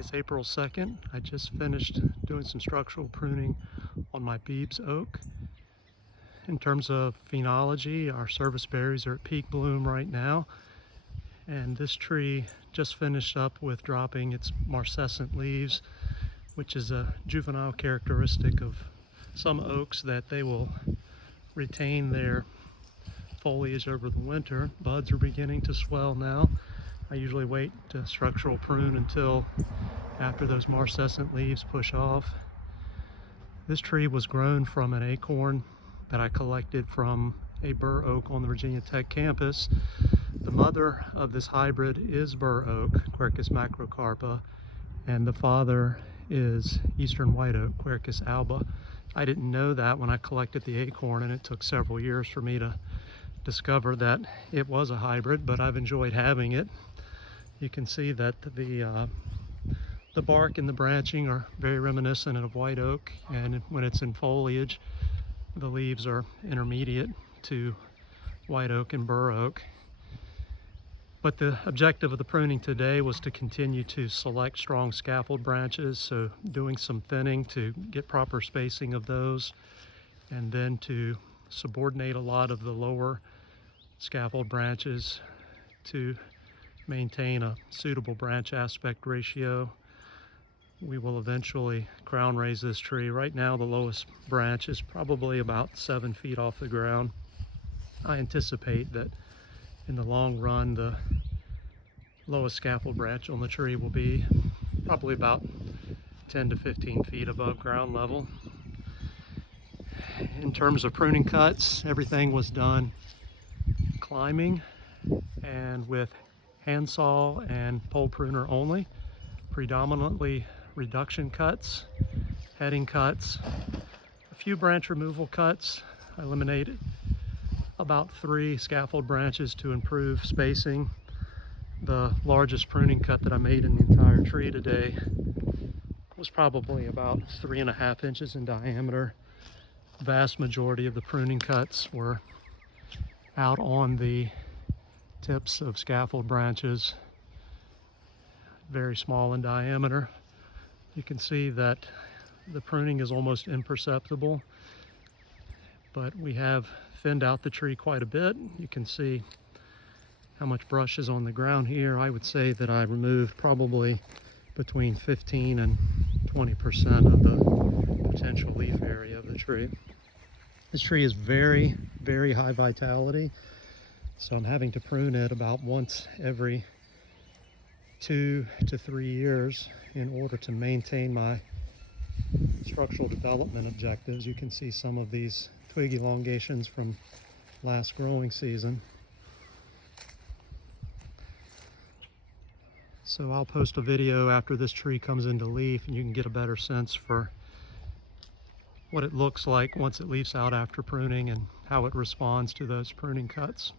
Today's April 2nd. I just finished doing some structural pruning on my Bebb's oak. In terms of phenology, our service berries are at peak bloom right now, and this tree just finished up with dropping its marcescent leaves, which is a juvenile characteristic of some oaks, that they will retain their foliage over the winter. Buds are beginning to swell now. I usually wait to structural prune until after those marcescent leaves push off. This tree was grown from an acorn that I collected from a bur oak on the Virginia Tech campus. The mother of this hybrid is bur oak, Quercus macrocarpa, and the father is eastern white oak, Quercus alba. I didn't know that when I collected the acorn, and it took several years for me to discover that it was a hybrid, but I've enjoyed having it. You can see that the bark and the branching are very reminiscent of white oak, and when it's in foliage, the leaves are intermediate to white oak and bur oak. But the objective of the pruning today was to continue to select strong scaffold branches, so doing some thinning to get proper spacing of those, and then to subordinate a lot of the lower scaffold branches to maintain a suitable branch aspect ratio. We will eventually crown raise this tree. Right now the lowest branch is probably about 7 feet off the ground. I anticipate that in the long run the lowest scaffold branch on the tree will be probably about 10 to 15 feet above ground level. In terms of pruning cuts, everything was done climbing and with handsaw and pole pruner only, predominantly reduction cuts, heading cuts, a few branch removal cuts. I eliminated about 3 scaffold branches to improve spacing. The largest pruning cut that I made in the entire tree today was probably about 3.5 inches in diameter. The vast majority of the pruning cuts were out on the tips of scaffold branches, very small in diameter. You can see that the pruning is almost imperceptible, but we have thinned out the tree quite a bit. You can see how much brush is on the ground here. I would say that I removed probably between 15 and 20% of the potential leaf area of the tree. This tree is very, very high vitality, so I'm having to prune it about once every 2 to 3 years in order to maintain my structural development objectives. You can see some of these twig elongations from last growing season. So I'll post a video after this tree comes into leaf, and you can get a better sense for what it looks like once it leaves out after pruning and how it responds to those pruning cuts.